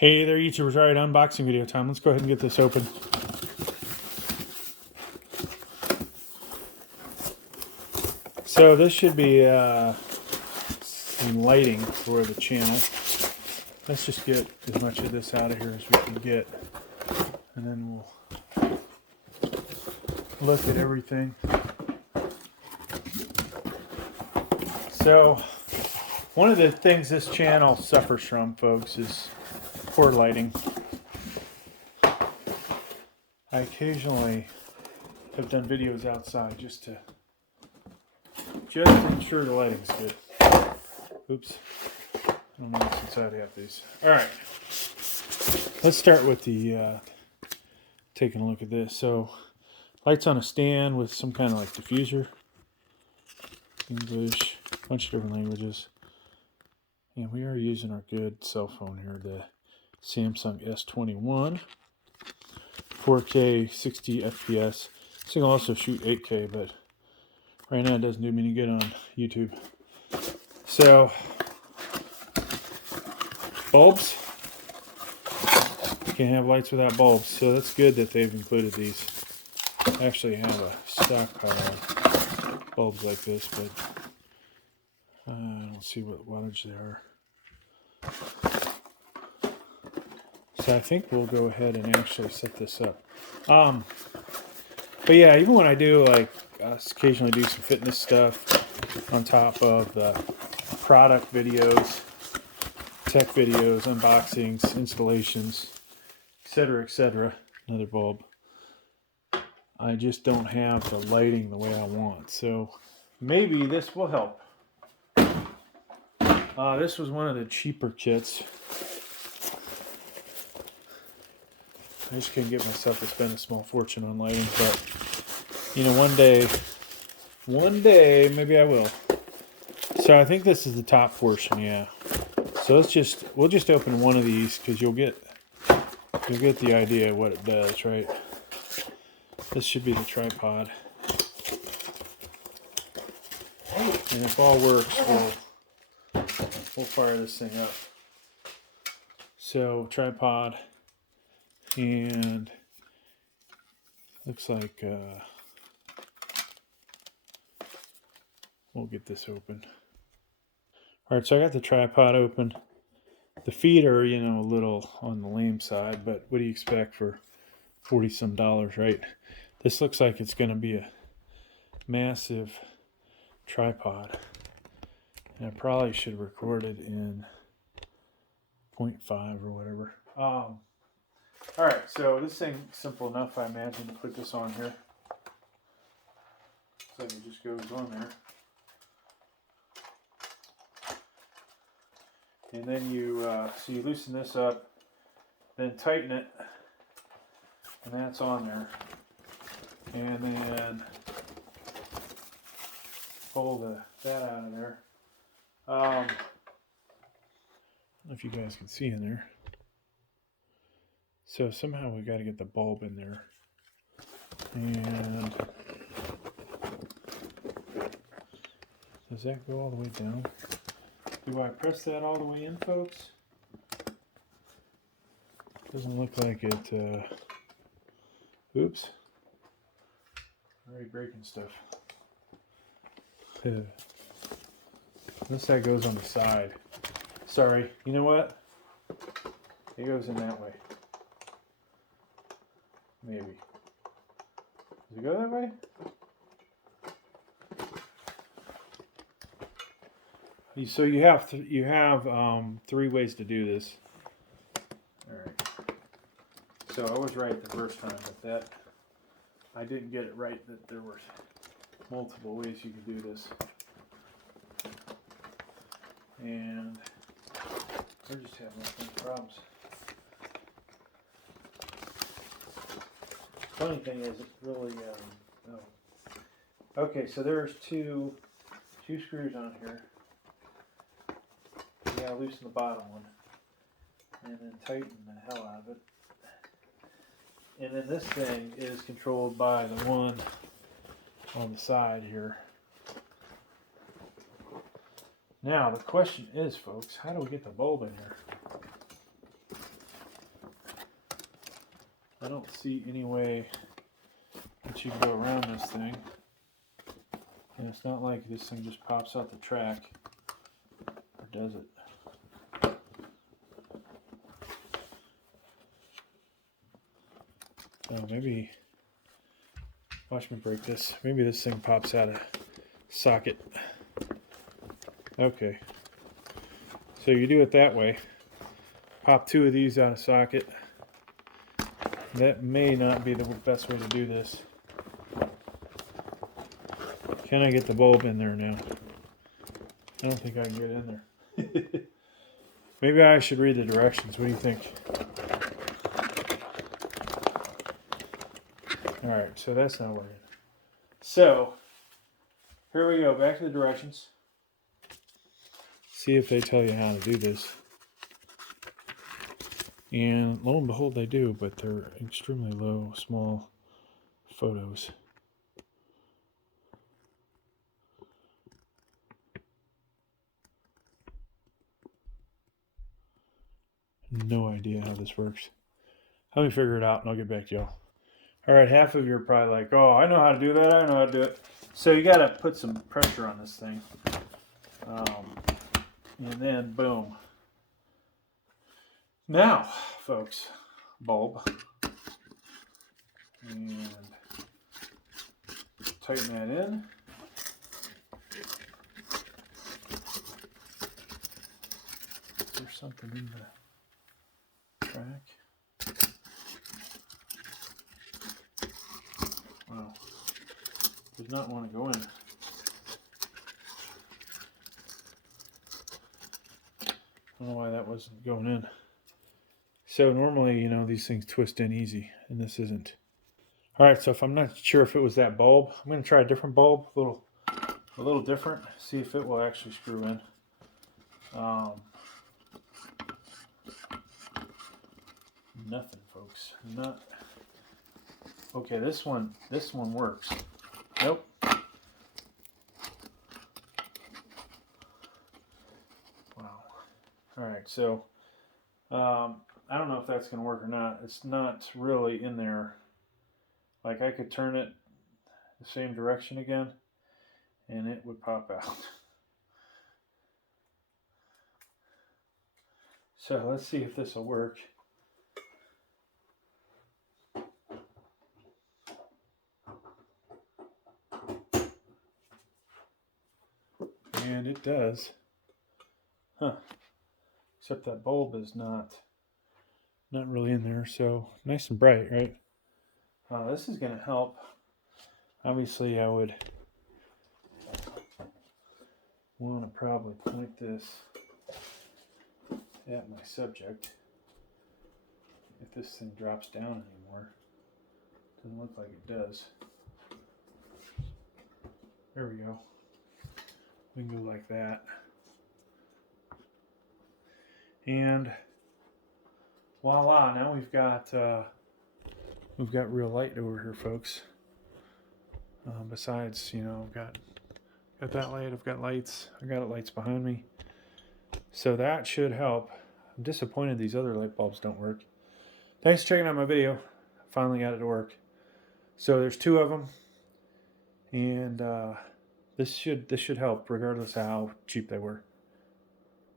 Hey there, YouTubers. All right, unboxing video time. Let's go ahead and get this open. So this should be some lighting for the channel. Let's just get as much of this out of here as we can get, and then we'll look at everything. So one of the things this channel suffers from, folks, is poor lighting. I occasionally have done videos outside just to ensure the lighting's good. Oops. I don't know what's inside half these. Alright. Let's start with the taking a look at this. So lights on a stand with some kind of like diffuser. English, a bunch of different languages. And we are using our good cell phone here, the Samsung S21. 4K 60 FPS. This thing will also shoot 8K, but right now it doesn't do me any good on YouTube. So, bulbs. You can't have lights without bulbs, so that's good that they've included these. I actually have a stockpile of bulbs like this, but I don't see what wattage they are. So I think we'll go ahead and actually set this up. But yeah, even when I do, like, occasionally do some fitness stuff on top of the product videos, tech videos, unboxings, installations, etc., another bulb. I just don't have the lighting the way I want, so maybe this will help. This was one of the cheaper kits. I just couldn't get myself to spend a small fortune on lighting, but you know, one day, maybe I will. So I think this is the top portion, yeah. So we'll just open one of these because you'll get the idea of what it does, right? This should be the tripod, and if all works, we'll fire this thing up. So tripod, and looks like we'll get this open. All right, so I got the tripod open. The feet are, you know, a little on the lame side, but what do you expect for $40-some, right? This looks like it's going to be a massive tripod, and I probably should record it in 0.5 or whatever. All right, so this thing's simple enough, I imagine, to put this on here. So it just goes on there. And then you loosen this up, then tighten it, and that's on there. And then pull that out of there. I don't know if you guys can see in there. So somehow we got to get the bulb in there. And does that go all the way down? Do I press that all the way in, folks? Doesn't look like it. Oops. Already breaking stuff. Unless that goes on the side. Sorry. You know what? It goes in that way. Maybe. Does it go that way? So you have three ways to do this. All right. So I was right the first time, but that I didn't get it right. That there were multiple ways you could do this, and we're just having some problems. Funny thing is, it really oh. Okay, so there's two screws on here. You gotta loosen the bottom one, and then tighten the hell out of it. And then this thing is controlled by the one on the side here. Now the question is, folks, how do we get the bulb in here? I don't see any way that you can go around this thing. And it's not like this thing just pops out the track. Or does it? So maybe, watch me break this. Maybe this thing pops out of socket. Okay. So you do it that way. Pop 2 of these out of socket. That may not be the best way to do this. Can I get the bulb in there now? I don't think I can get in there. Maybe I should read the directions. What do you think? Alright, so that's not working. So, here we go. Back to the directions. See if they tell you how to do this. And lo and behold, they do, but they're extremely low, small photos. No idea how this works. Let me figure it out and I'll get back to y'all. Alright, half of you are probably like, oh, I know how to do that, I know how to do it. So you got to put some pressure on this thing. And then, boom. Now, folks, bulb. And tighten that in. There's something in the track. Wow. Does not want to go in. I don't know why that wasn't going in. So normally, you know, these things twist in easy, and this isn't. All right, so if I'm not sure if it was that bulb, I'm going to try a different bulb, a little different, see if it will actually screw in. Nothing, folks. Not. Okay, this one works. Nope. Wow. All right, so I don't know if that's going to work or not. It's not really in there. Like I could turn it the same direction again, and it would pop out. So let's see if this will work. And it does. Huh. Except that bulb is not really in there, so nice and bright, right? This is going to help. Obviously, I would want to probably point this at my subject. If this thing drops down anymore, doesn't look like it does. There we go. We can go like that. And voila, now we've got real light over here, folks. Besides, you know, I've got that light, I've got lights, I got lights behind me. So that should help. I'm disappointed these other light bulbs don't work. Thanks for checking out my video. Finally got it to work. So there's 2 of them, and this should help regardless of how cheap they were.